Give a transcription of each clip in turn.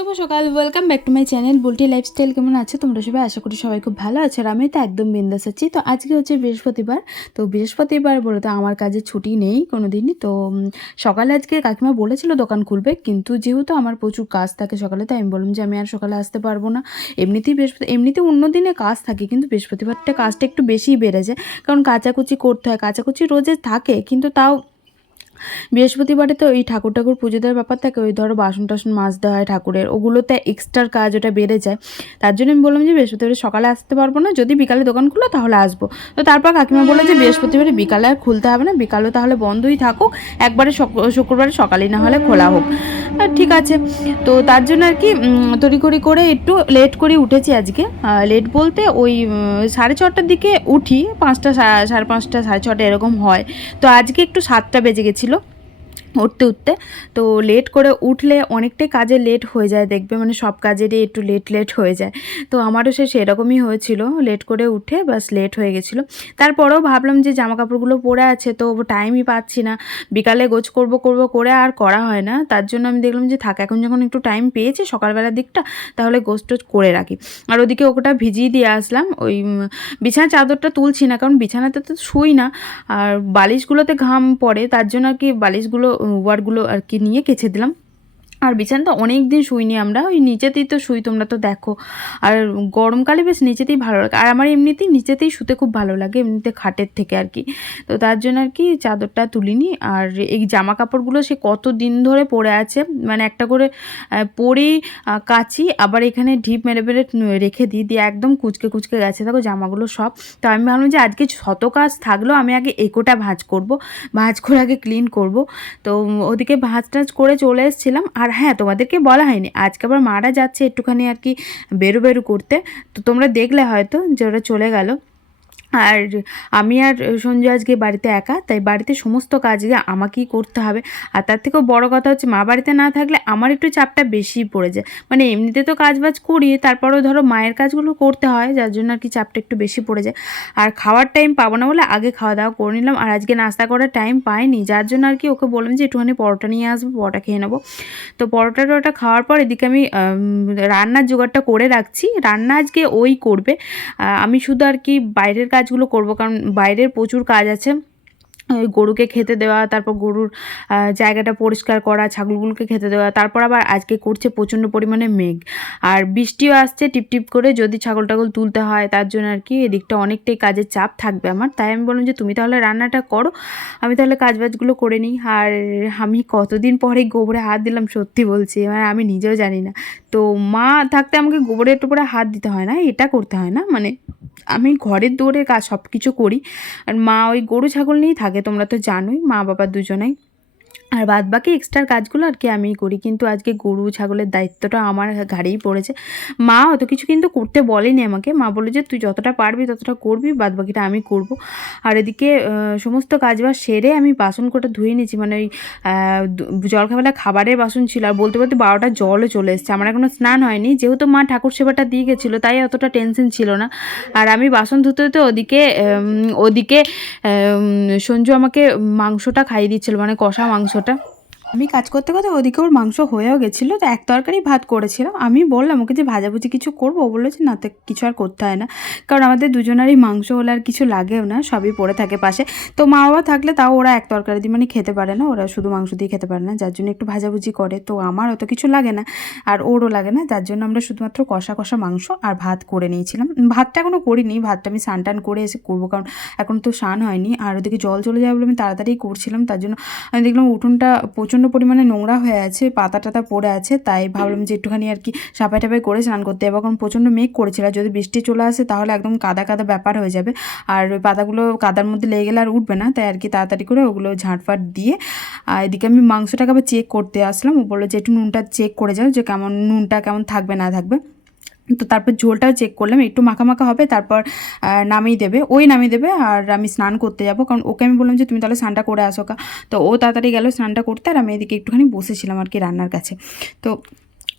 শুভ সকাল, welcome back to my channel Bulti lifestyle. কেমন আছে তোমরা সবাই? আশা করি সবাই খুব ভালো আছে। আর আমি তো একদম বিন্দাস আছি। তো আজকে হচ্ছে বৃহস্পতিবার। তো বৃহস্পতিবার বলে তো আমার কাজে ছুটি নেই কোনো দিনই। তো সকালে আজকে কাকিমা বলেছিল দোকান খুলবে, কিন্তু যেহেতু আমার প্রচুর কাজ থাকে সকালে, তাই আমি বললাম যে আমি আর সকালে আসতে পারবো না। এমনিতেই অন্য দিনে কাজ থাকে, কিন্তু বৃহস্পতিবারটা কাজটা একটু বেশিই বেড়ে যায়, কারণ কাচাকুচি করতে হয়। কাচাকুচি রোজে থাকে, কিন্তু তাও বৃহস্পতিবারে তো এই ঠাকুর পুজো দেওয়ার ব্যাপার থাকে। ওই ধরো বাসন টাসন মাজতে হয় ঠাকুরের, ওগুলোতে এক্সট্রার কাজ ওটা বেড়ে যায়। তার জন্য আমি বললাম যে বৃহস্পতিবারে সকালে আসতে পারবো না, যদি বিকালে দোকান খুলো তাহলে আসবো। তো তারপর কাকিমা বললো যে বৃহস্পতিবারে বিকালে আর খুলতে হবে না, বিকালেও তাহলে বন্ধই থাকুক, একবারে শুক্রবারে সকালেই না হলে খোলা হোক। ঠিক আছে। তো তার জন্য আর কি তড়িঘড়ি করে একটু লেট করে উঠেছি আজকে। লেট বলতে ওই 6:30টার দিকে উঠি, 5টা, 5:30, 6:30 এরকম হয়। তো আজকে একটু 7টা বেজে গেছিলো উঠতে উঠতে। তো লেট করে উঠলে অনেকটাই কাজে লেট হয়ে যায়, দেখবে মানে সব কাজেরই একটু লেট হয়ে যায়। তো আমারও সেরকমই হয়েছিল, লেট করে উঠে বাস লেট হয়ে গেছিলো। তারপরেও ভাবলাম যে জামা কাপড়গুলো পরে আছে, তো টাইমই পাচ্ছি না, বিকালে গোছ করব করে আর করা হয় না। তার জন্য আমি দেখলাম যে থাক, এখন যখন একটু টাইম পেয়েছি সকালবেলার দিকটা, তাহলে গোছ টোছ করে রাখি। আর ওদিকে ওটা ভিজিয়ে দিয়ে আসলাম। ওই বিছানার চাদরটা তুলছি না, কারণ বিছানাতে তো শুই না, আর বালিশগুলোতে ঘাম পড়ে, তার জন্য আর কি বালিশগুলো ওয়ারগুলো আর কি নিয়ে কেচে দিলাম। আর বিছানাটা অনেক দিন শুইনি আমরা, ওই নিচেতেই তো শুই, তোমরা তো দেখো। আর গরমকালে বেশ নিচেতেই ভালো লাগে, আর আমার এমনিতেই নিচেতেই শুতে খুব ভালো লাগে, এমনিতে খাটের থেকে আর কি। তো তার জন্য আর কি চাদরটা তুলিনি। আর এই জামা কাপড়গুলো সে কত দিন ধরে পড়ে আছে, মানে একটা করে পরেই কাচি, আবার এখানে ঢিপ মেরে মেরে রেখে দিয়ে একদম কুচকে গেছে দেখো জামাগুলো সব। তো আমি ভাবলাম যে আজকে শত কাজ থাকলেও আমি আগে এঁকোটা ভাঁজ করে আগে ক্লিন করব। তো ওদিকে ভাঁজ টাজ করে চলে এসেছিলাম। আর হ্যাঁ, তোমাদেরকে বলা হয়নি, আজকে আবার মারা যাচ্ছে একটুখানি আর কি বেরু করতে। তো তোমরা দেখলে হয়তো যে ওরা চলে গেল। আর আমি আর সঞ্জু আজকে বাড়িতে একা, তাই বাড়িতে সমস্ত কাজ আমাকেই করতে হবে। আর তার থেকেও বড় কথা হচ্ছে, মা বাড়িতে না থাকলে আমার একটু চাপটা বেশি পড়ে যায়। মানে এমনিতে তো কাজবাজ করি, তারপরেও ধরো মায়ের কাজগুলো করতে হয়, যার জন্য আর কি চাপটা একটু বেশি পড়ে যায়। আর খাওয়ার টাইম পাবো না বলে আগে খাওয়া দাওয়া করে নিলাম। আর আজকে নাস্তা করার টাইম পাইনি, যার জন্য আর কি ওকে বললাম যে একটুখানি পরোটা নিয়ে আসবো, পরোটা খেয়ে নেবো। তো পরোটা খাওয়ার পর এদিকে আমি রান্নার জোগাড়টা করে রাখছি। রান্না আজকে ওই করবে, আমি শুধু আর কি বাইরের কাজগুলো করব, কারণ বাইরের প্রচুর কাজ আছে। ওই গরুকে খেতে দেওয়া, তারপর গরুর জায়গাটা পরিষ্কার করা, ছাগলগুলোকে খেতে দেওয়া, তারপর আবার আজকে করছে প্রচণ্ড পরিমাণে মেঘ, আর বৃষ্টিও আসছে টিপটিপ করে, যদি ছাগল টাগল তুলতে হয়, তার জন্য আর কি এদিকটা অনেকটাই কাজের চাপ থাকবে আমার। তাই আমি বললাম যে তুমি তাহলে রান্নাটা করো, আমি তাহলে কাজবাজগুলো করে নিই। আর আমি কতদিন পরে গোবরে হাত দিলাম, সত্যি বলছি, মানে আমি নিজেও জানি না। তো মা থাকতে আমাকে গোবরের টোপরে হাত দিতে হয় না, এটা করতে হয় না, মানে আমি ঘরের দৌড়ের কাজ সব কিছু করি। আর মা ওই গরু ছাগল নিয়েই থাকে, তোমরা তো জানোই, মা বাবা দুজনেই। আর বাদ বাকি এক্সট্রা কাজগুলো আর কি আমিই করি, কিন্তু আজকে গরু ছাগলের দায়িত্বটা আমার ঘাড়েই পড়েছে। মা অত কিছু কিন্তু করতে বলেনি আমাকে, মা বলে যে তুই যতটা পারবি ততটা করবি, বাদ বাকিটা আমি করব। আর এদিকে সমস্ত কাজবাজ সেরে আমি বাসন কোটা ধুয়ে নিয়েছি, মানে ওই জলখাবেলা খাবারের বাসন ছিল। আর বলতে 12টা জলও চলে এসেছে, আমার এখনও স্নান হয়নি, যেহেতু মা ঠাকুর সেবাটা দিয়ে গেছিলো, তাই অতটা টেনশন ছিল না। আর আমি বাসন ধুতে ওদিকে সঞ্জু আমাকে মাংসটা খাইয়ে দিচ্ছিল, মানে কষা মাংসটা। আমি কাজ করতে ওদিকে ওর মাংস হয়েও গেছিলো, তো এক তরকারি ভাত করেছিলাম। আমি বললাম ওকে যে ভাজাভুজি কিছু করবো, ও বললো যে না, তো কিছু আর করতে হয় না, কারণ আমাদের দুজনেরই মাংস হলে আর কিছু লাগেও না, সবই পড়ে থাকে পাশে। তো মা বাবা থাকলে তাও ওরা এক তরকারি দিয়ে মানে খেতে পারে না, ওরা শুধু মাংস দিয়ে খেতে পারে না, যার জন্য একটু ভাজাভুজি করে। তো আমার অত কিছু লাগে না, আর ওরও লাগে না, যার জন্য আমরা শুধুমাত্র কষা মাংস আর ভাত করে নিয়েছিলাম। ভাতটা এখনও করিনি, ভাতটা আমি স্নান টান করে এসে করবো, কারণ এখন তো স্নান হয়নি। আর ওদিকে জল চলে যাবে বলে আমি তাড়াতাড়ি করছিলাম, তার জন্য আমি দেখলাম উঠোনটা প্রচণ্ড পরিমাণে নোংরা হয়ে আছে, পাতা টাতা পড়ে আছে, তাই ভাবলাম যে একটুখানি আর কি সাফাই টাফাই করে স্নান করতে যাবো, কারণ প্রচণ্ড মেঘ করেছিল, যদি বৃষ্টি চলে আসে তাহলে একদম কাদা কাদা ব্যাপার হয়ে যাবে, আর ওই পাতাগুলো কাদার মধ্যে লেগে গেলে আর উঠবে না, তাই আর কি তাড়াতাড়ি করে ওগুলো ঝাঁটফাট দিয়ে এদিকে আমি মাংসটাকে আবার চেক করতে আসলাম। ও বললো যে একটু নুনটা চেক করে যাও, যে নুনটা কেমন থাকবে না থাকবে। তো তারপর ঝোলটাও চেক করলাম, একটু মাখা হবে, তারপর নামিয়ে দেবে। আর আমি স্নান করতে যাব, কারণ ওকে আমি বললাম যে তুমি তাহলে স্নানটা করে আসো। তো ও তাড়াতাড়ি গেল স্নানটা করতে, আর আমি এদিকে একটুখানি বসেছিলাম আর কি রান্নার কাছে। তো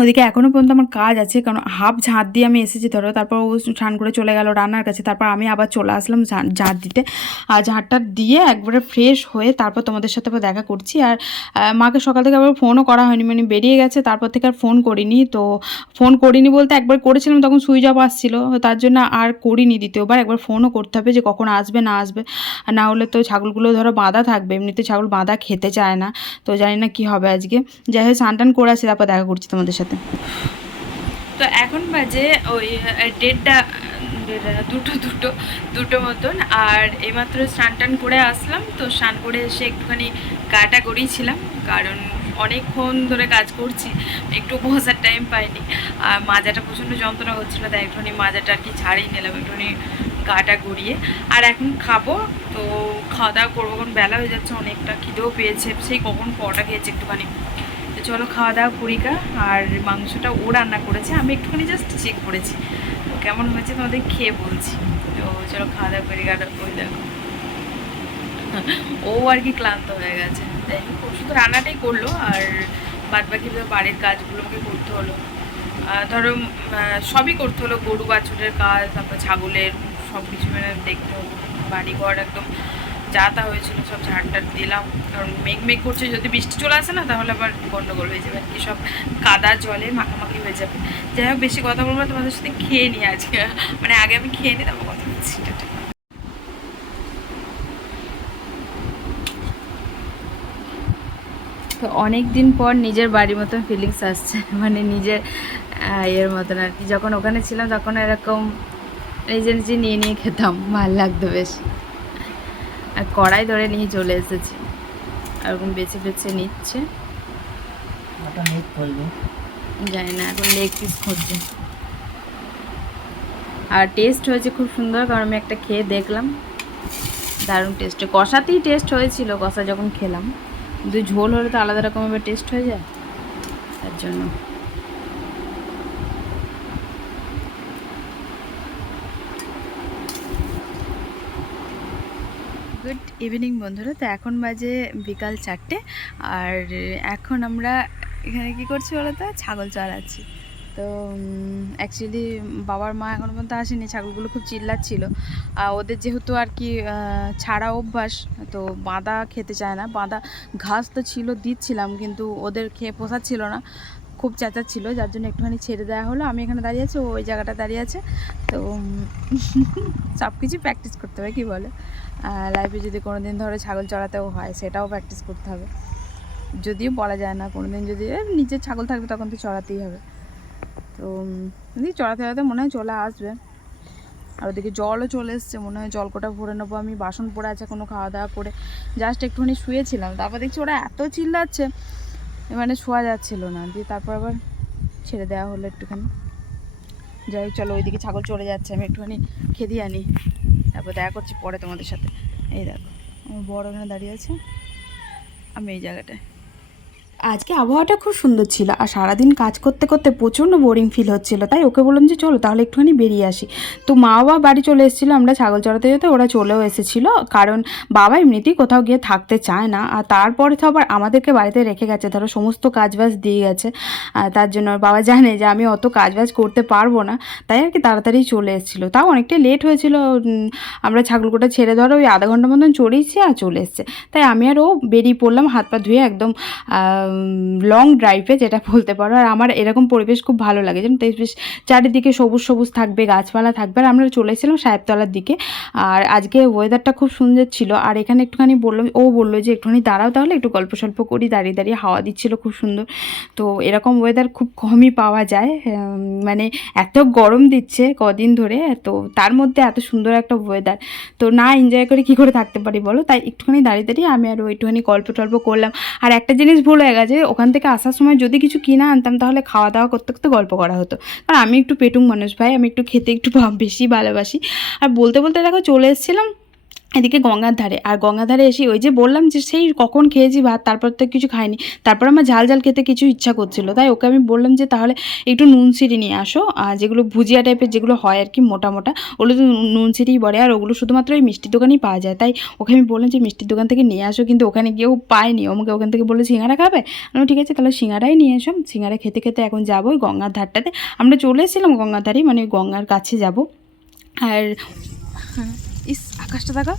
ওদিকে এখনও পর্যন্ত আমার কাজ আছে, কারণ হাফ ঝাঁট দিয়ে আমি এসেছি ধরো, তারপর ও স্নান করে চলে গেল রান্নার কাছে, তারপর আমি আবার চলে আসলাম ঝাঁট দিতে। আর ঝাঁটটা দিয়ে একবারে ফ্রেশ হয়ে তারপর তোমাদের সাথে আবার দেখা করছি। আর মাকে সকাল থেকে আবার ফোনও করা হয়নি, মানে বেরিয়ে গেছে, তারপর থেকে আর ফোন করিনি। তো ফোন করিনি বলতে একবার করেছিলাম, তখন সুইচ অফ আসছিলো, তার জন্য আর করিনি দ্বিতীয়বার। একবার ফোনও করতে হবে যে কখন আসবে না আসবে, আর না হলে তো ছাগলগুলো ধরো বাঁধা থাকবে, এমনিতে ছাগল বাঁধা খেতে চায় না, তো জানি না কী হবে আজকে। যাই হোক স্নান টান করে আসি, তারপর দেখা করছি তোমাদের সাথে। তো এখন বাজে ওই দুটো মতন, আর এইমাত্র স্নান টান করে আসলাম। তো স্নান করে এসে একটুখানি গাটা গড়িয়েছিলাম, কারণ অনেকক্ষণ ধরে কাজ করছি, একটু বসার টাইম পাইনি, আর মাজাটা প্রচণ্ড যন্ত্রণা হচ্ছিলো, তাই একটুখানি মাজাটা আর কি ছাড়িয়ে নিলাম, একটুখানি গাটা গড়িয়ে। আর এখন খাবো, তো খাওয়া দাওয়া করবো, কারণ বেলা হয়ে যাচ্ছে অনেকটা, খিদেও পেয়েছে, সেই কখন পরোটা খেয়েছে একটুখানি। তো চলো খাওয়া দাওয়া করিকা। আর মাংসটা ও রান্না করেছে, আমি একটুখানি জাস্ট চেক করেছি, তো কেমন হয়েছে তোমাদের খেয়ে বলছি। তো চলো খাওয়া দাওয়া করিকা। ওই দেখো ও আর কি ক্লান্ত হয়ে গেছে, যাই হোক ও শুধু রান্নাটাই করলো, আর বাদ বাকি বাড়ির কাজগুলো আমাকে করতে হলো। ধরো সবই করতে হলো, গরু বাছুরের কাজ, তারপর ছাগলের সব কিছু মানে দেখতে হলো, বাড়ি ঘর একদম যা তা হয়েছিল সব ঝাড়টার দিলাম, কারণ মেঘ করছে, যদি বৃষ্টি চলে আসে না তাহলে আবার গন্ডগোল হয়ে যাবে, কি সব কাদা জলে মাখামাখি হয়ে যাবে। যাই হোক বেশি কথা বলবো, তোমাদের সাথে খেয়ে নিই আজকে, মানে আগে আমি খেয়ে নিই তারপর কথা বলছি। তো অনেক দিন পর নিজের বাড়ির মতন ফিলিংস আসছে, মানে নিজের এর মতন আর কি। যখন ওখানে ছিলাম তখন এরকম নিজে নিজে নিয়ে খেতাম, ভালো লাগতো বেশ। আর কড়াই ধরে নিয়ে চলে এসেছি, এরকম বেছে বেছে নিচ্ছে, জানি না এখন লেগ পিস খুঁজছে। আর টেস্ট হয়েছে খুব সুন্দর, কারণ আমি একটা খেয়ে দেখলাম, দারুণ টেস্টে, কষাতেই টেস্ট হয়েছিল, কষা যখন খেলাম, কিন্তু ঝোল হলে তো আলাদা রকমভাবে টেস্ট হয়ে যায়, তার জন্য। গুড ইভিনিং বন্ধুরা, তো এখন বাজে বিকাল 4টে, আর এখন আমরা এখানে কি করছি বলো তো, ছাগল চড়াচ্ছি। তো অ্যাকচুয়ালি বাবার মা এখনও পর্যন্ত আসেনি, ছাগলগুলো খুব চিল্লাচ্ছিল, ওদের যেহেতু আর কি ছাড়া অভ্যাস, তো বাঁধা খেতে চায় না, বাঁধা ঘাস তো ছিল দিচ্ছিলাম, কিন্তু ওদের খেয়ে পোষাচ্ছিল না, খুব চেঁচাচ্ছিল, যার জন্য একটুখানি ছেড়ে দেওয়া হলো। আমি এখানে দাঁড়িয়ে আছি, ওই জায়গাটা দাঁড়িয়ে আছে, তো সব কিছু প্র্যাকটিস করতে হবে, কি বলে, লাইফে যদি কোনো দিন ধরো ছাগল চড়াতেও হয়, সেটাও প্র্যাকটিস করতে হবে, যদিও বলা যায় না, কোনো দিন যদি নিজের ছাগল থাকবে তখন তো চড়াতেই হবে। তো চড়াতে মনে হয় চলে আসবে। আর ওদিকে জলও চলে এসছে, মনে হয় জল কোটা ভরে নেবো আমি, বাসন পড়ে আছে কোনো, খাওয়া দাওয়া করে জাস্ট একটুখানি শুয়েছিলাম, তারপর দেখছি ওরা এত চিল্লাচ্ছে, মানে শোয়া যাচ্ছিলো না, দিয়ে তারপর আবার ছেড়ে দেওয়া হলো একটুখানি। যাই হোক চলো, ওইদিকে ছাগল চলে যাচ্ছে, আমি একটুখানি খেতে আনি, তারপর দেখা করছি পরে তোমাদের সাথে। এই দেখো আমার বড় ওখানে দাঁড়িয়ে আছে, আমি এই জায়গাটায়। আজকে আবহাওয়াটা খুব সুন্দর ছিল, আর সারাদিন কাজ করতে করতে প্রচণ্ড বোরিং ফিল হচ্ছিলো, তাই ওকে বললাম যে চলো তাহলে একটুখানি বেরিয়ে আসি। তো মা বাবা বাড়ি চলে এসেছিলো, আমরা ছাগল চড়াতে যেতে ওরা চলেও এসেছিলো, কারণ বাবা এমনিতেই কোথাও গিয়ে থাকতে চায় না, আর তারপরে তো আবার আমাদেরকে বাড়িতে রেখে গেছে, ধরো সমস্ত কাজবাজ দিয়ে গেছে, তার জন্য বাবা জানে যে আমি অত কাজবাজ করতে পারবো না, তাই আর কি তাড়াতাড়ি চলে এসেছিলো, তাও অনেকটাই লেট হয়েছিল। আমরা ছাগলকোটা ছেড়ে ধরো ওই আধা ঘন্টা মতন চড়িয়েছি আর চলে এসছে, তাই আমি আর ও বেরিয়ে পড়লাম হাত পা ধুয়ে একদম লং ড্রাইভে, যেটা বলতে পারো। আর আমার এরকম পরিবেশ খুব ভালো লাগে, যেন বেশ চারিদিকে সবুজ সবুজ থাকবে, গাছপালা থাকবে। আর আমরা চলে এসেছিলাম সাহেবতলার দিকে, আর আজকে ওয়েদারটা খুব সুন্দর ছিল, আর এখানে একটুখানি বললো যে একটুখানি দাঁড়াও, তাহলে একটু গল্প সল্প করি, দাঁড়িয়ে দাঁড়িয়ে হাওয়া দিচ্ছিলো খুব সুন্দর। তো এরকম ওয়েদার খুব কমই পাওয়া যায়, মানে এত গরম দিচ্ছে কদিন ধরে, তো তার মধ্যে এত সুন্দর একটা ওয়েদার, তো না এনজয় করে কী করে থাকতে পারি বলো, তাই একটুখানি দাঁড়িয়ে দাঁড়িয়ে আমি আরও একটুখানি গল্প টল্প করলাম। আর একটা জিনিস ভুল হয়ে গেছে, ওখান থেকে আসার সময় যদি কিছু কিনে আনতাম তাহলে খাওয়া দাওয়া করতে করতে গল্প করা হতো, কারণ আমি একটু পেটুক মানুষ ভাই, আমি একটু খেতে একটু বেশি ভালোবাসি। আর বলতে বলতে দেখো চলে এসেছিলাম এদিকে গঙ্গার ধারে, আর গঙ্গার ধারে এসে ওই যে বললাম যে সেই কখন খেয়েছি ভাত, তারপর তো কিছু খাইনি। তারপর আমার ঝাল ঝাল খেতে কিছু ইচ্ছা করছিল, তাই ওকে আমি বললাম যে তাহলে একটু নুন সিঁড়ি নিয়ে আসো, আর যেগুলো ভুজিয়া টাইপের যেগুলো হয় আর কি মোটা মোটা, ওগুলো তো নুন সিঁড়িই বলে, আর ওগুলো শুধুমাত্র ওই মিষ্টির দোকানেই পাওয়া যায়। তাই ওকে আমি বললাম যে মিষ্টির দোকান থেকে নিয়ে আসো, কিন্তু ওখানে গিয়েও পাইনি। আমাকে ওখান থেকে বলে সিঙ্গারা খাবে, আমি ঠিক আছে তাহলে সিঙ্গারাই নিয়ে এসো। সিঙ্গারা খেতে খেতে এখন যাবো ওই গঙ্গার ধারটাতে। আমরা চলে এসেছিলাম গঙ্গার ধারেই, মানে গঙ্গার কাছে যাব। আর ইস আকাশটা দেখা,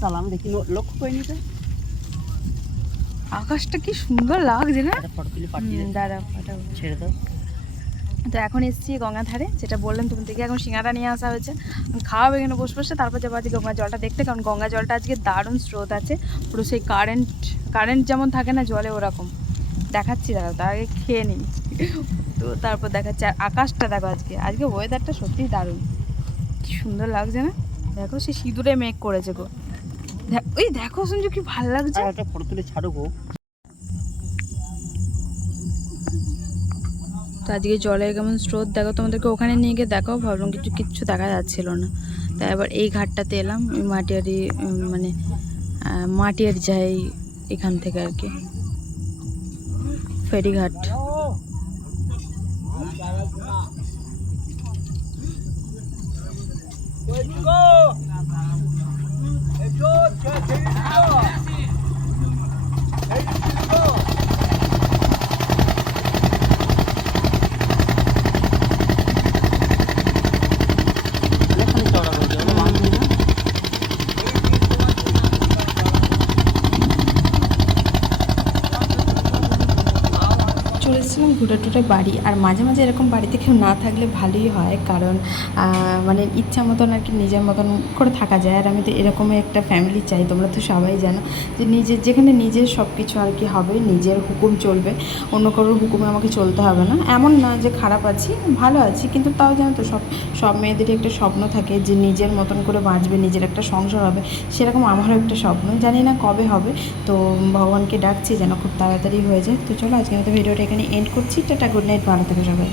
সালাম দেখি লক্ষ্য করিনি তো। আকাশটা কি সুন্দর লাগছে না? ফটো তুলে পাঠিয়ে দাঁড়া পাঠাবো। ছেড়ে দাও। তো এখন এসেছি গঙ্গা ধারে, যেটা বললাম তুমি থেকে, এখন সিঙ্গারা নিয়ে আসা হয়েছে, খাওয়াবে এখানে বসে বসে। তারপর যাবো আজকে গঙ্গা জলটা দেখতে, কারণ গঙ্গা জলটা আজকে দারুণ স্রোত আছে, পুরো সেই কারেন্ট যেমন থাকে না জলে, ওরকম দেখাচ্ছি। দাঁড়াও তার আগে খেয়ে নিই, তো তারপর দেখাচ্ছি। আর আকাশটা দেখো, আজকে আজকে ওয়েদারটা সত্যিই দারুণ, কি সুন্দর লাগছে না? দেখো সে সিঁদুরে মেঘ করেছে গো, ওই দেখো শুনছো কি ভালো লাগছে। একটা ফটো তুলে ছাড়ো গো। তো আজকে জলের কেমন স্রোত দেখো, তোমাদেরকে ওখানে নিয়ে গিয়ে দেখো, ভাবলাম কিচ্ছু দেখা যাচ্ছিল না। তাই আবার এই ঘাটটাতে এলাম, মাটিয়ারি মানে মাটিয়ারি যাই এখান থেকে আর কি, ফেরিঘাট। চলে এসেছিলাম ঘুরে টুরে বাড়ি। আর মাঝে মাঝে এরকম বাড়িতে কেউ না থাকলে ভালোই হয়, কারণ মানে ইচ্ছা মতন আর কি নিজের মতন করে থাকা যায়। আর আমি তো এরকমই একটা ফ্যামিলি চাই, তোমরা তো সবাই জানো যে যেখানে নিজের সব কিছু আর কি হবে, নিজের হুকুম চলবে, অন্য কারোর হুকুমে আমাকে চলতে হবে না। এমন না যে খারাপ আছি, ভালো আছি, কিন্তু তাও জানো তো সব মেয়েদেরই একটা স্বপ্ন থাকে যে নিজের মতন করে বাঁচবে, নিজের একটা সংসার হবে। সেরকম আমারও একটা স্বপ্ন, জানি না কবে হবে, তো ভগবানকে ডাকছি যেন খুব তাড়াতাড়ি হয়ে যায়। তো চলো আজকে মতো ভিডিওটা এখানে এন্ড করছি। টাটা, গুড নাইট, ভালো থেকো সবাই।